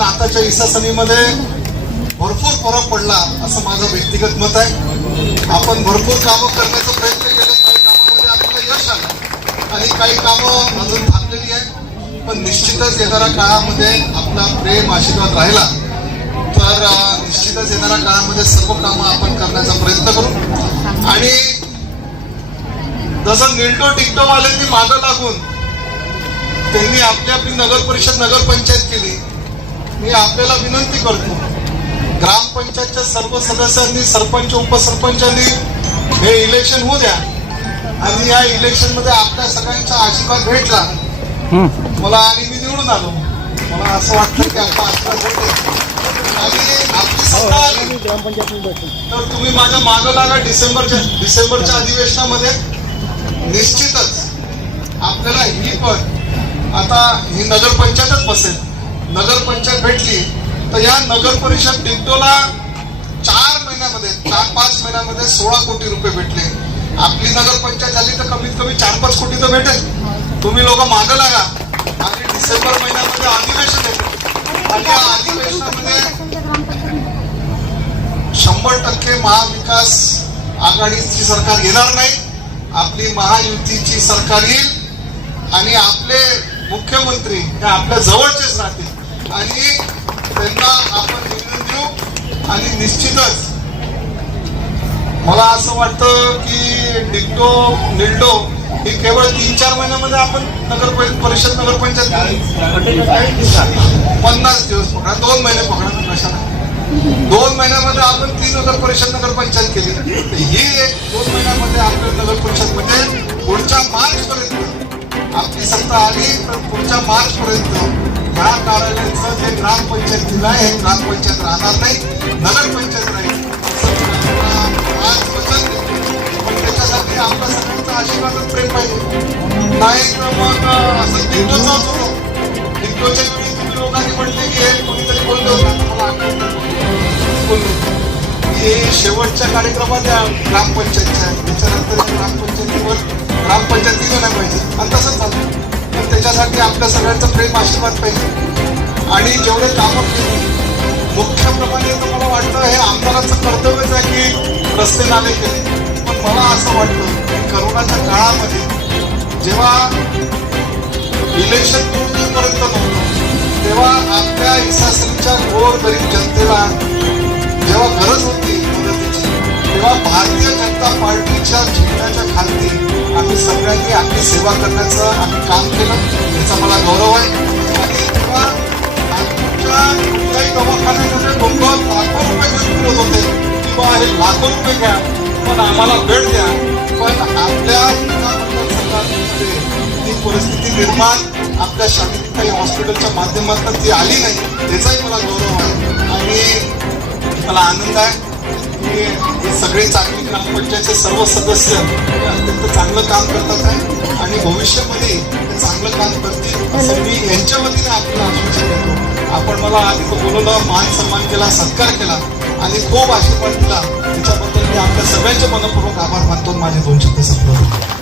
आणि आताच्या ईसासनीमध्ये भरपूर फरक पडला असं माझं व्यक्तिगत मत आहे. आपण भरपूर कामं करण्याचा प्रयत्न केले, काही कामामध्ये आपल्याला यश आलं आणि काही कामं अजून थांबलेली आहे. पण निश्चितच येणाऱ्या काळामध्ये आपला प्रेम आशीर्वाद राहिला तर निश्चितच येणाऱ्या काळामध्ये सर्व कामं आपण करण्याचा प्रयत्न करू. आणि जसं निल्टो टिकटोवाल्यांनी मागं लागून त्यांनी आपली आपली नगर परिषद नगरपंचायत केली, मी आपल्याला विनंती करतो ग्रामपंचायतच्या सर्व सदस्यांनी, सरपंच उपसरपंचांनी हे इलेक्शन होऊ द्या आणि या इलेक्शन मध्ये आपल्या सगळ्यांचा आशीर्वाद भेटला मला आणि मी निवडून आलो. मला असं वाटतं की आपला आशीर्वाद भेटेल आणि आपली सत्ता आली तर तुम्ही माझ्या मागं लागा. डिसेंबरच्या अधिवेशनामध्ये निश्चितच आपल्याला ही पण आता ही नगरपंचायतच बसेल. नगरपंचायत भेटली तर या नगर परिषद टिकटोला 4-5 महिन्यामध्ये 16 कोटी रुपये भेटले. आपली नगरपंचायत झाली तर कमीत कमी 4-5 कोटी तर भेटेल. तुम्ही लोक मागं लागा आणि डिसेंबर महिन्यामध्ये अधिवेशन येते आणि या अधिवेशनामध्ये 100% महाविकास आघाडीची सरकार येणार नाही, आपली महायुतीची सरकार येईल आणि आपले मुख्यमंत्री हे आपल्या जवळचेच राहतील आणि त्यांना आपण निवडून देऊ. आणि निश्चितच मला असं वाटतं की निल्टो ही केवळ 3-4 महिन्यामध्ये आपण परिषद नगरपंचायत 50 दिवस पकडा, 2 महिने पकडा, कशाला 2 महिन्यामध्ये आपण 3 नगर परिषद नगरपंचायत केली. ही एक 2 महिन्यामध्ये आपल्या नगर परिषद मध्ये पुढच्या मार्च पर्यंत आपली सत्ता आली तर पुढच्या मार्च पर्यंत ह्या कार्यालयाचं जे ग्रामपंचायतीला आहे हे ग्रामपंचायत राहणार नाही, नगरपंचायत राहील. आज वचन देतो पण त्याच्यासाठी आपल्या सगळ्यांचा आशीर्वादच प्रेम पाहिजे. नाही तर मग असं टिकटोचा होतो. टिकटोच्या वेळी तुम्ही लोकांनी म्हटले की हे कोणीतरी बोललो हे शेवटच्या कार्यक्रमात या ग्रामपंचायतच्या त्याच्यानंतर ग्रामपंचायतीनं नाही पाहिजे आणि तसंच झालं. तर त्याच्यासाठी आपल्या सगळ्यांचं प्रेम आशीर्वाद पाहिजे आणि जेवढे कामं केली मुख्यप्रमाणे तर मला वाटतं हे आमदाराचं कर्तव्यच आहे की रस्ते नाले केले. पण मला असं वाटतं की करोनाच्या काळामध्ये जेव्हा इलेक्शन पर्यंत नव्हतं तेव्हा आपल्या ईसासनीच्या गोरगरीब जनतेला जेव्हा गरज होती मदतीची तेव्हा भारतीय जनता पार्टीच्या झेंड्याच्या खाली आम्ही सगळ्यांनी आपली सेवा करण्याचं आम्ही काम केलं, याचा मला गौरव आहे. आणि तेव्हा आमच्या कुठल्याही दवाखान्यामध्ये लोक लाखो रुपये घेऊन फिरत होते की बा हे लाखो रुपये घ्या पण आम्हाला भेट द्या. पण आपल्या सरकारमध्ये ती परिस्थिती निर्माण आपल्या शासकीय हॉस्पिटलच्या माध्यमातून ती आली नाही, त्याचाही मला गौरव आहे. आणि मला आनंद आहे की हे सगळे चांगली ग्रामपंचायतचे सर्व सदस्य अत्यंत चांगलं काम करतात आहे आणि भविष्यामध्ये ते चांगलं काम करतील असं मी यांच्या वतीने आपल्याला आश्वासन देतो. आपण मला आधी बोलवलं, मान सन्मान केला, सत्कार केला आणि खूप आशीर्वाद दिला, त्याच्याबद्दल मी आपल्या सगळ्यांचे मनपूर्वक आभार मानतो. माझे 2 शब्द संपले.